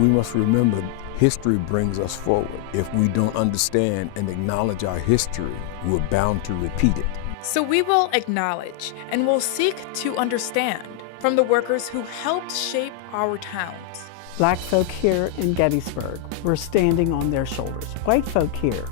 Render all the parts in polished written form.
We must remember history brings us forward. If we don't understand and acknowledge our history, we're bound to repeat it. So we will acknowledge and will seek to understand from the workers who helped shape our towns. Black folk here in Gettysburg, we're standing on their shoulders. White folk here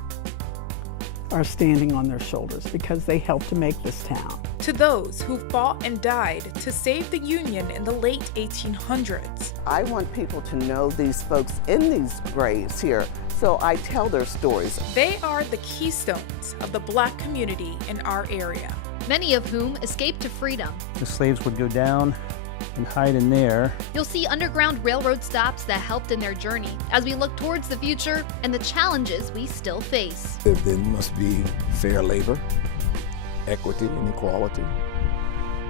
are standing on their shoulders because they helped to make this town. To those who fought and died to save the Union in the late 1800s. I want people to know these folks in these graves here, so I tell their stories. They are the keystones of the Black community in our area. Many of whom escaped to freedom. The slaves would go down and hide in there. You'll see underground railroad stops that helped in their journey as we look towards the future and the challenges we still face. There must be fair labor, equity and equality.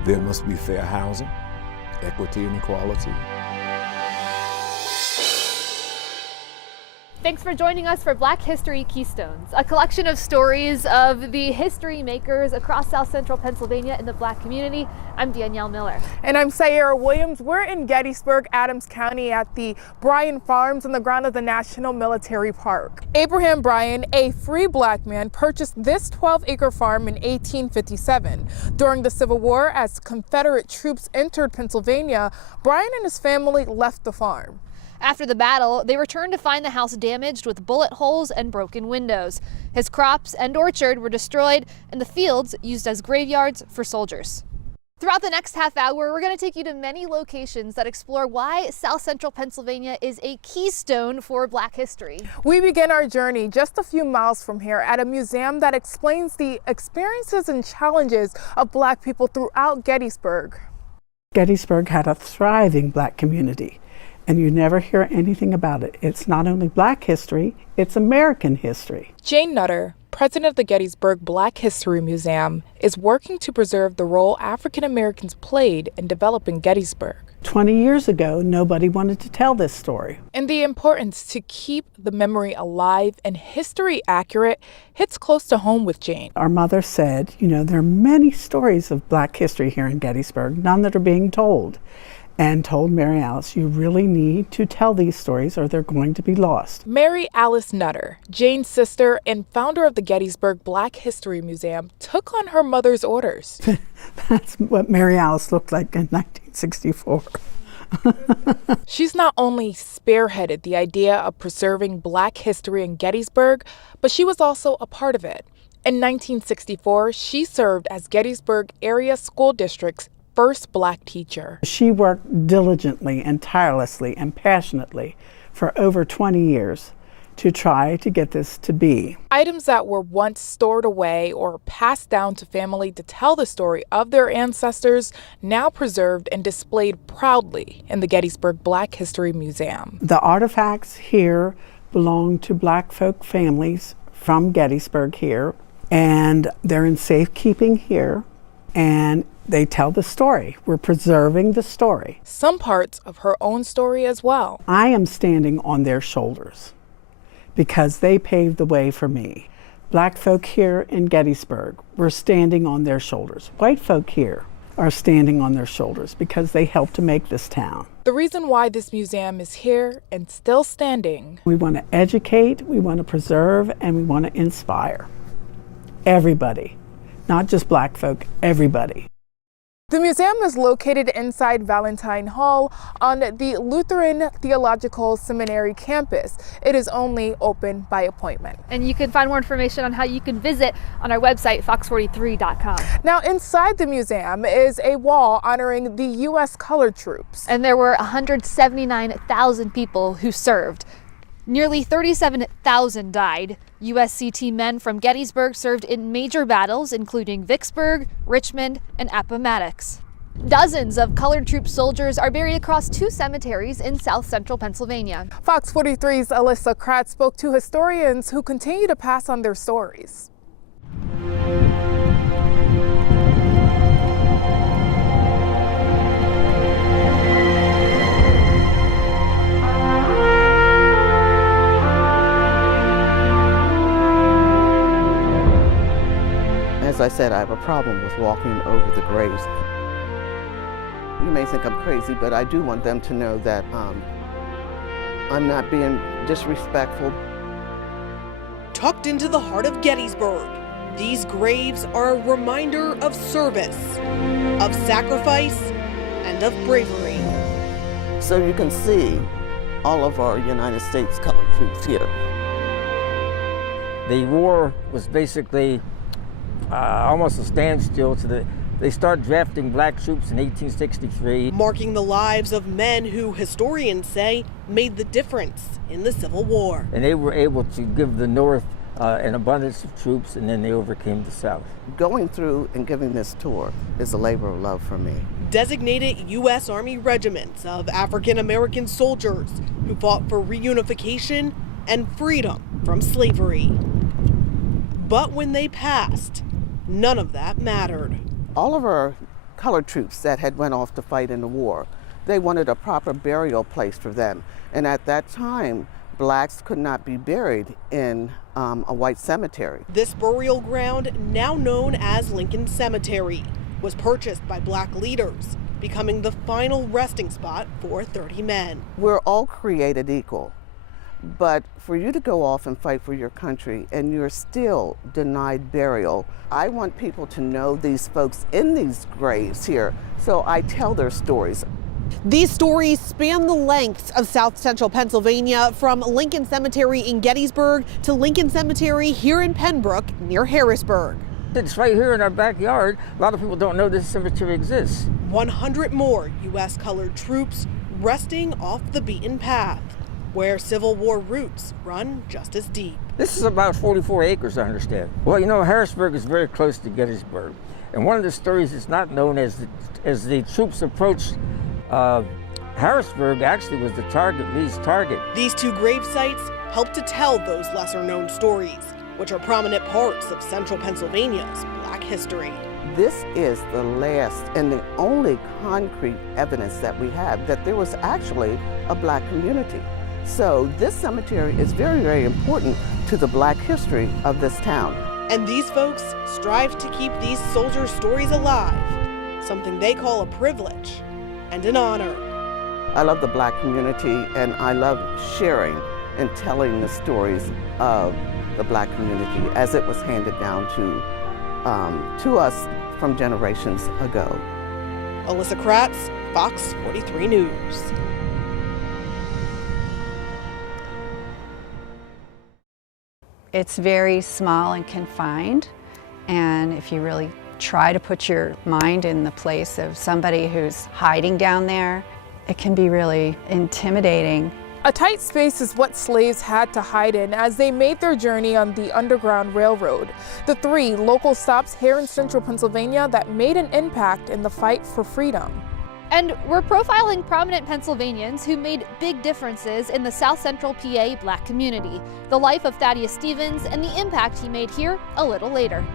There must be fair housing, equity and equality. Thanks for joining us for Black History Keystones, a collection of stories of the history makers across South Central Pennsylvania in the Black community. I'm Danielle Miller. And I'm Sayera Williams. We're in Gettysburg, Adams County at the Bryan Farms on the ground of the National Military Park. Abraham Bryan, a free Black man, purchased this 12-acre farm in 1857. During the Civil War, as Confederate troops entered Pennsylvania, Bryan and his family left the farm. After the battle, they returned to find the house damaged with bullet holes and broken windows. His crops and orchard were destroyed and the fields used as graveyards for soldiers. Throughout the next half hour, we're going to take you to many locations that explore why South Central Pennsylvania is a keystone for Black history. We begin our journey just a few miles from here at a museum that explains the experiences and challenges of Black people throughout Gettysburg. Gettysburg had a thriving Black community, and you never hear anything about it. It's not only Black history, it's American history. Jane Nutter, president of the Gettysburg Black History Museum, is working to preserve the role African Americans played in developing Gettysburg. 20 years ago, nobody wanted to tell this story. And the importance to keep the memory alive and history accurate hits close to home with Jane. Our mother said, you know, there are many stories of Black history here in Gettysburg, none that are being told. And told Mary Alice, you really need to tell these stories or they're going to be lost. Mary Alice Nutter, Jane's sister and founder of the Gettysburg Black History Museum, took on her mother's orders. That's what Mary Alice looked like in 1964. She's not only spearheaded the idea of preserving Black history in Gettysburg, but she was also a part of it. In 1964, she served as Gettysburg Area School District's first Black teacher. She worked diligently and tirelessly and passionately for over 20 years to try to get this to be. Items that were once stored away or passed down to family to tell the story of their ancestors, now preserved and displayed proudly in the Gettysburg Black History Museum. The artifacts here belong to Black folk families from Gettysburg here, and they're in safekeeping here, and they tell the story. We're preserving the story. Some parts of her own story as well. I am standing on their shoulders because they paved the way for me. Black folk here in Gettysburg, we're standing on their shoulders. White folk here are standing on their shoulders because they helped to make this town. The reason why this museum is here and still standing. We want to educate, we want to preserve, and we want to inspire everybody, not just Black folk, everybody. The museum is located inside Valentine Hall on the Lutheran Theological Seminary campus. It is only open by appointment. And you can find more information on how you can visit on our website, FOX43.com. Now, inside the museum is a wall honoring the U.S. colored troops. And there were 179,000 people who served. Nearly 37,000 died. USCT men from Gettysburg served in major battles, including Vicksburg, Richmond, and Appomattox. Dozens of colored troop soldiers are buried across 2 cemeteries in South Central Pennsylvania. Fox 43's Alyssa Kratz spoke to historians who continue to pass on their stories. As I said, I have a problem with walking over the graves. You may think I'm crazy, but I do want them to know that I'm not being disrespectful. Tucked into the heart of Gettysburg, these graves are a reminder of service, of sacrifice, and of bravery. So you can see all of our United States colored troops here. The war was basically almost a standstill they started drafting black troops in 1863. Marking the lives of men who historians say made the difference in the Civil War. And they were able to give the North an abundance of troops, and then they overcame the South. Going through and giving this tour is a labor of love for me. Designated U.S. Army regiments of African American soldiers who fought for reunification and freedom from slavery. But when they passed, none of that mattered. All of our colored troops that had went off to fight in the war, they wanted a proper burial place for them. And at that time, blacks could not be buried in a white cemetery. This burial ground, now known as Lincoln Cemetery, was purchased by black leaders, becoming the final resting spot for 30 men. We're all created equal, but for you to go off and fight for your country and you're still denied burial, I want people to know these folks in these graves here, so I tell their stories. These stories span the length of South Central Pennsylvania, from Lincoln Cemetery in Gettysburg to Lincoln Cemetery here in Pembroke near Harrisburg. It's right here in our backyard. A lot of people don't know this cemetery exists. 100 more U.S. colored troops resting off the beaten path, where Civil War roots run just as deep. This is about 44 acres, I understand. Well, you know, Harrisburg is very close to Gettysburg. And one of the stories that's not known as the troops approached Harrisburg actually was Lee's target. These two grave sites help to tell those lesser known stories, which are prominent parts of central Pennsylvania's Black history. This is the last and the only concrete evidence that we have that there was actually a black community. So this cemetery is very, very important to the black history of this town. And these folks strive to keep these soldiers' stories alive, something they call a privilege and an honor. I love the black community, and I love sharing and telling the stories of the black community as it was handed down to us from generations ago. Alyssa Kratz, Fox 43 News. It's very small and confined, and if you really try to put your mind in the place of somebody who's hiding down there, it can be really intimidating. A tight space is what slaves had to hide in as they made their journey on the Underground Railroad, the 3 local stops here in central Pennsylvania that made an impact in the fight for freedom. And we're profiling prominent Pennsylvanians who made big differences in the South Central PA Black community, the life of Thaddeus Stevens, and the impact he made here a little later.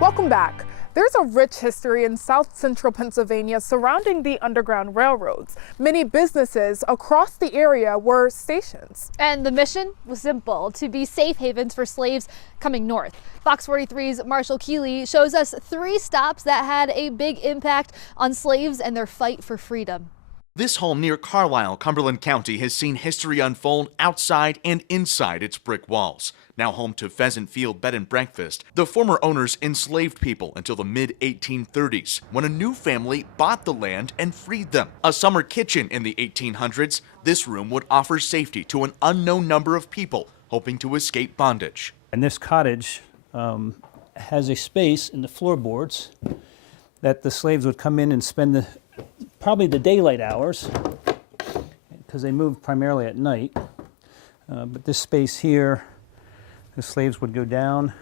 Welcome back. There's a rich history in South Central Pennsylvania surrounding the Underground Railroads. Many businesses across the area were stations. And the mission was simple: to be safe havens for slaves coming north. Fox 43's Marshall Keeley shows us 3 stops that had a big impact on slaves and their fight for freedom. This home near Carlisle, Cumberland County, has seen history unfold outside and inside its brick walls. Now home to Pheasant Field Bed and Breakfast, the former owners enslaved people until the mid-1830s, when a new family bought the land and freed them. A summer kitchen in the 1800s, this room would offer safety to an unknown number of people hoping to escape bondage. And this cottage has a space in the floorboards that the slaves would come in and spend probably the daylight hours, because they moved primarily at night. But this space here, the slaves would go down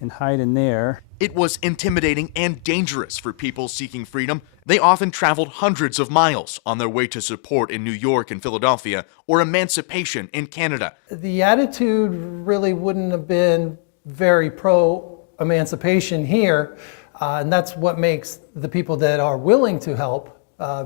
and hide in there. It was intimidating and dangerous for people seeking freedom. They often traveled hundreds of miles on their way to support in New York and Philadelphia or emancipation in Canada. The attitude really wouldn't have been very pro-emancipation here, and that's what makes the people that are willing to help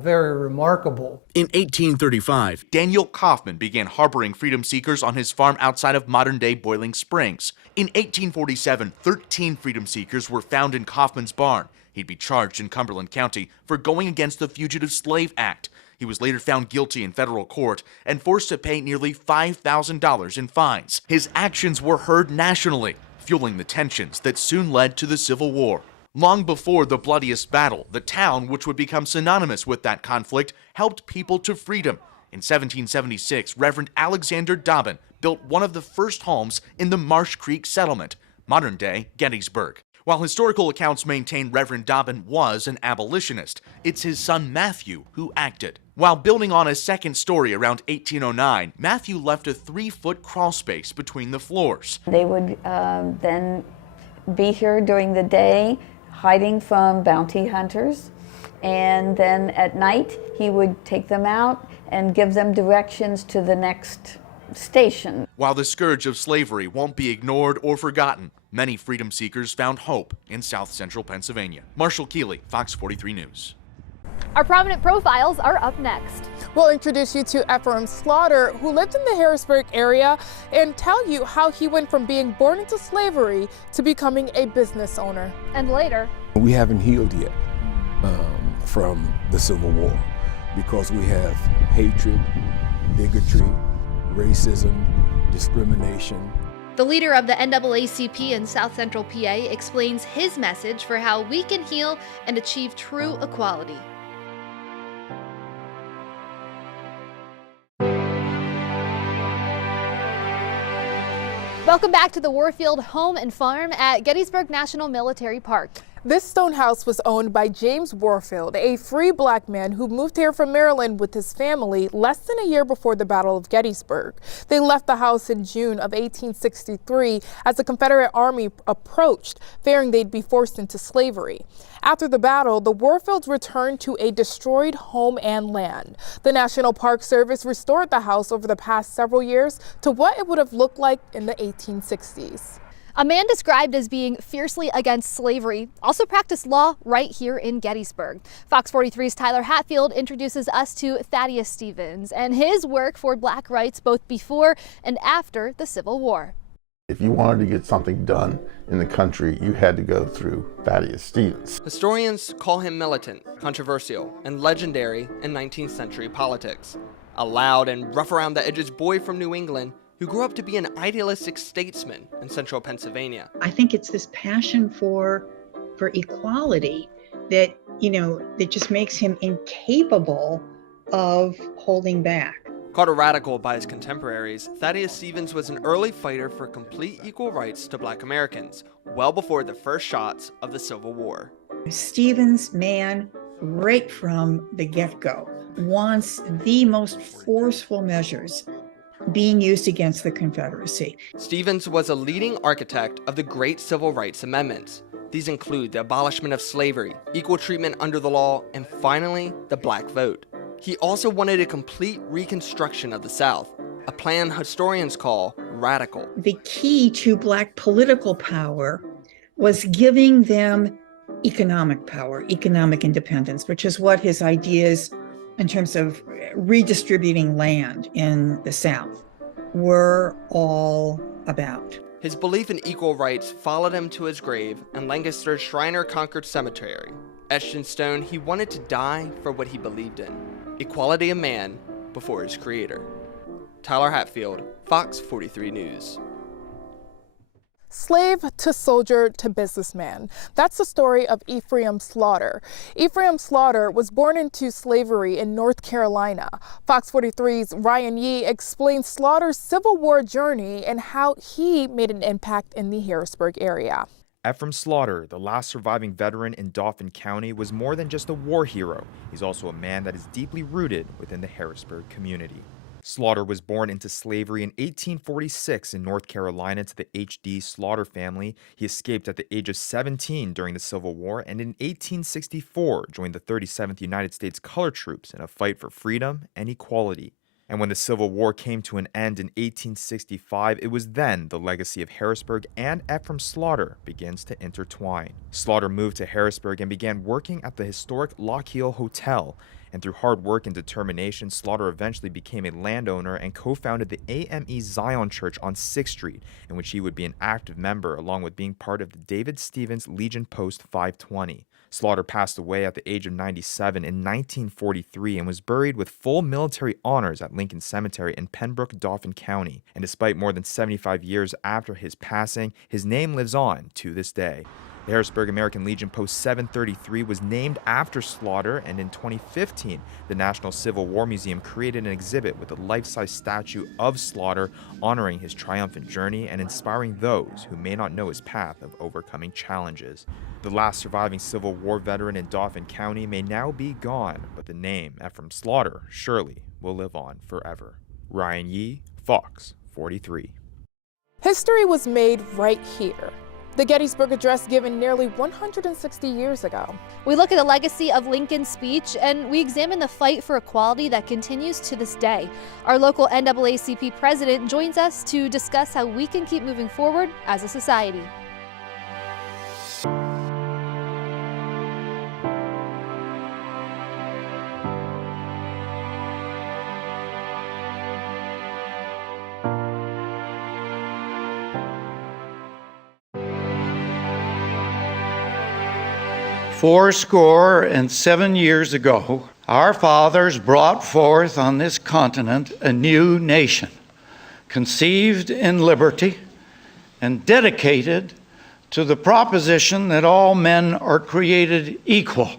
very remarkable. In 1835, Daniel Kaufman began harboring freedom seekers on his farm outside of modern-day Boiling Springs. In 1847, 13 freedom seekers were found in Kaufman's barn. He'd be charged in Cumberland County for going against the Fugitive Slave Act. He was later found guilty in federal court and forced to pay nearly $5,000 in fines. His actions were heard nationally, fueling the tensions that soon led to the Civil War. Long before the bloodiest battle, the town, which would become synonymous with that conflict, helped people to freedom. In 1776, Reverend Alexander Dobbin built one of the first homes in the Marsh Creek settlement, modern-day Gettysburg. While historical accounts maintain Reverend Dobbin was an abolitionist, it's his son Matthew who acted. While building on a second story around 1809, Matthew left a 3-foot crawl space between the floors. They would then be here during the day, hiding from bounty hunters, and then at night he would take them out and give them directions to the next station. While the scourge of slavery won't be ignored or forgotten, many freedom seekers found hope in South Central Pennsylvania. Marshall Keeley, Fox 43 News. Our prominent profiles are up next. We'll introduce you to Ephraim Slaughter, who lived in the Harrisburg area, and tell you how he went from being born into slavery to becoming a business owner. And later, We haven't healed yet from the Civil War because we have hatred, bigotry, racism, discrimination. The leader of the NAACP in South Central PA explains his message for how we can heal and achieve true equality. welcome back to the Warfield home and farm at Gettysburg National Military Park. This stone house was owned by James Warfield, a free black man who moved here from Maryland with his family less than a year before the Battle of Gettysburg. They left the house in June of 1863 as the Confederate Army approached, fearing they'd be forced into slavery. After the battle, the Warfields returned to a destroyed home and land. The National Park Service restored the house over the past several years to what it would have looked like in the 1860s. A man described as being fiercely against slavery also practiced law right here in Gettysburg. Fox 43's Tyler Hatfield introduces us to Thaddeus Stevens and his work for black rights both before and after the Civil War. If you wanted to get something done in the country, you had to go through Thaddeus Stevens. Historians call him militant, controversial, and legendary in 19th century politics. A loud and rough-around-the-edges boy from New England who grew up to be an idealistic statesman in central Pennsylvania. I think it's this passion for equality that, that just makes him incapable of holding back. Called a radical by his contemporaries, Thaddeus Stevens was an early fighter for complete equal rights to black Americans, well before the first shots of the Civil War. Stevens, man, right from the get-go, wants the most forceful measures being used against the Confederacy. Stevens was a leading architect of the great civil rights amendments. These include the abolishment of slavery, equal treatment under the law, and finally, the black vote. He also wanted a complete reconstruction of the South, a plan historians call radical. The key to black political power was giving them economic power, economic independence, which is what his ideas in terms of redistributing land in the South were all about. His belief in equal rights followed him to his grave in Lancaster's Shriner-Concord Cemetery. Etched in stone, he wanted to die for what he believed in, equality of man before his creator. Tyler Hatfield, Fox 43 News. Slave to soldier to businessman. That's the story of Ephraim Slaughter. Ephraim Slaughter was born into slavery in North Carolina. Fox 43's Ryan Yee explains Slaughter's Civil War journey and how he made an impact in the Harrisburg area. Ephraim Slaughter, the last surviving veteran in Dauphin County, was more than just a war hero. He's also a man that is deeply rooted within the Harrisburg community. Slaughter was born into slavery in 1846 in North Carolina to the H.D. Slaughter family. He escaped at the age of 17 during the Civil War, and in 1864 joined the 37th United States Colored Troops in a fight for freedom and equality. And when the Civil War came to an end in 1865, it was then the legacy of Harrisburg and Ephraim Slaughter begins to intertwine. Slaughter moved to Harrisburg and began working at the historic Lock Heel Hotel. And through hard work and determination, Slaughter eventually became a landowner and co-founded the AME Zion Church on 6th Street, in which he would be an active member, along with being part of the David Stevens Legion Post 520. Slaughter passed away at the age of 97 in 1943 and was buried with full military honors at Lincoln Cemetery in Pembroke, Dauphin County. And despite more than 75 years after his passing, his name lives on to this day. The Harrisburg American Legion Post 733 was named after Slaughter, and in 2015, the National Civil War Museum created an exhibit with a life-size statue of Slaughter, honoring his triumphant journey and inspiring those who may not know his path of overcoming challenges. The last surviving Civil War veteran in Dauphin County may now be gone, but the name Ephraim Slaughter surely will live on forever. Ryan Yee, Fox 43. History was made right here. The Gettysburg Address given nearly 160 years ago. We look at the legacy of Lincoln's speech, and we examine the fight for equality that continues to this day. Our local NAACP president joins us to discuss how we can keep moving forward as a society. Fourscore and 7 years ago, our fathers brought forth on this continent a new nation, conceived in liberty and dedicated to the proposition that all men are created equal.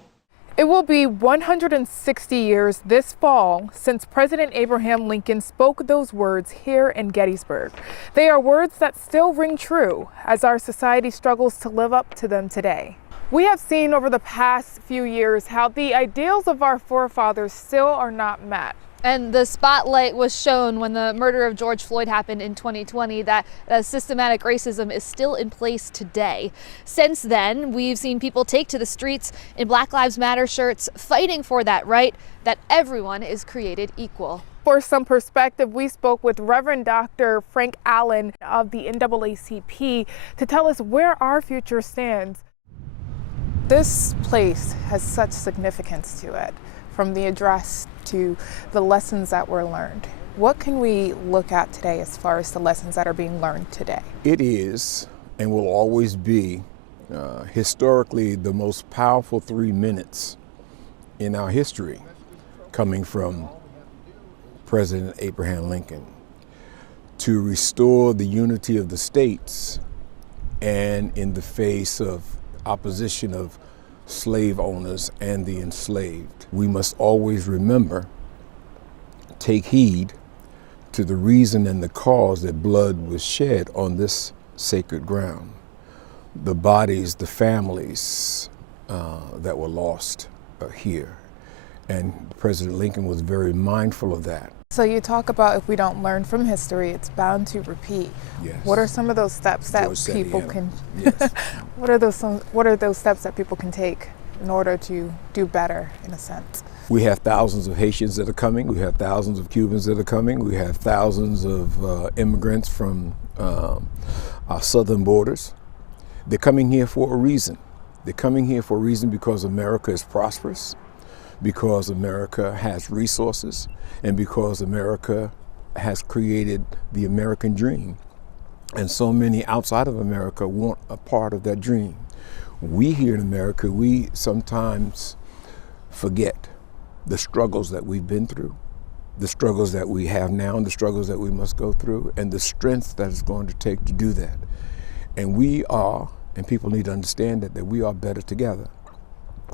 It will be 160 years this fall since President Abraham Lincoln spoke those words here in Gettysburg. They are words that still ring true as our society struggles to live up to them today. We have seen over the past few years how the ideals of our forefathers still are not met. And the spotlight was shown when the murder of George Floyd happened in 2020 that systematic racism is still in place today. Since then, we've seen people take to the streets in Black Lives Matter shirts, fighting for that right that everyone is created equal. For some perspective, we spoke with Reverend Dr. Frank Allen of the NAACP to tell us where our future stands. This place has such significance to it, from the address to the lessons that were learned. What can we look at today as far as the lessons that are being learned today? It is and will always be historically the most powerful 3 minutes in our history, coming from President Abraham Lincoln, to restore the unity of the states, and in the face of opposition of slave owners and the enslaved. We must always remember, take heed to the reason and the cause that blood was shed on this sacred ground. The bodies, the families that were lost here. And President Lincoln was very mindful of that. So you talk about if we don't learn from history, it's bound to repeat. Yes. What are some of those steps that people can? Yes. What are those steps that people can take in order to do better, in a sense? We have thousands of Haitians that are coming. We have thousands of Cubans that are coming. We have thousands of immigrants from our southern borders. They're coming here for a reason. They're coming here for a reason because America is prosperous, because America has resources, and because America has created the American dream. And so many outside of America want a part of that dream. We here in America, we sometimes forget the struggles that we've been through, the struggles that we have now, and the struggles that we must go through, and the strength that it's going to take to do that. And we are, and people need to understand that we are better together,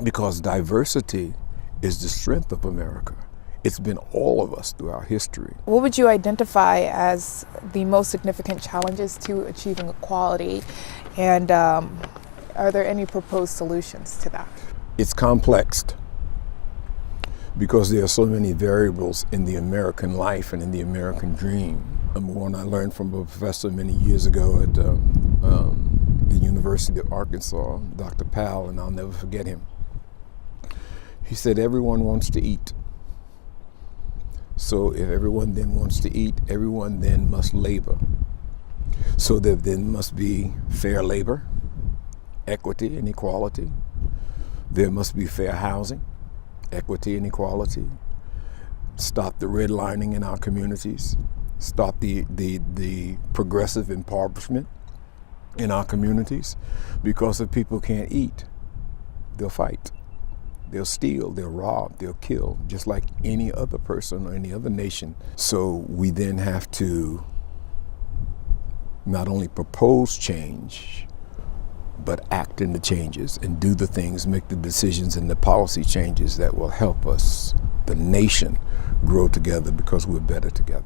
because diversity is the strength of America. It's been all of us throughout history. What would you identify as the most significant challenges to achieving equality? And are there any proposed solutions to that? It's complex, because there are so many variables in the American life and in the American dream. Number one, I learned from a professor many years ago at the University of Arkansas, Dr. Powell, and I'll never forget him. He said, everyone wants to eat. So if everyone then wants to eat, everyone then must labor. So there then must be fair labor, equity and equality. There must be fair housing, equity and equality. Stop the redlining in our communities. Stop the progressive impoverishment in our communities. Because if people can't eat, they'll fight. They'll steal, they'll rob, they'll kill, just like any other person or any other nation. So we then have to not only propose change, but act in the changes and do the things, make the decisions and the policy changes that will help us, the nation, grow together because we're better together.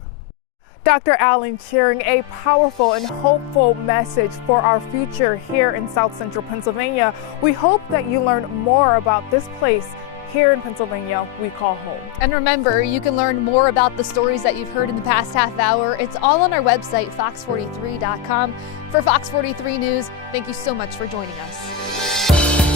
Dr. Allen sharing a powerful and hopeful message for our future here in South Central Pennsylvania. We hope that you learn more about this place here in Pennsylvania we call home. And remember, you can learn more about the stories that you've heard in the past half hour. It's all on our website, fox43.com. For Fox 43 News, thank you so much for joining us.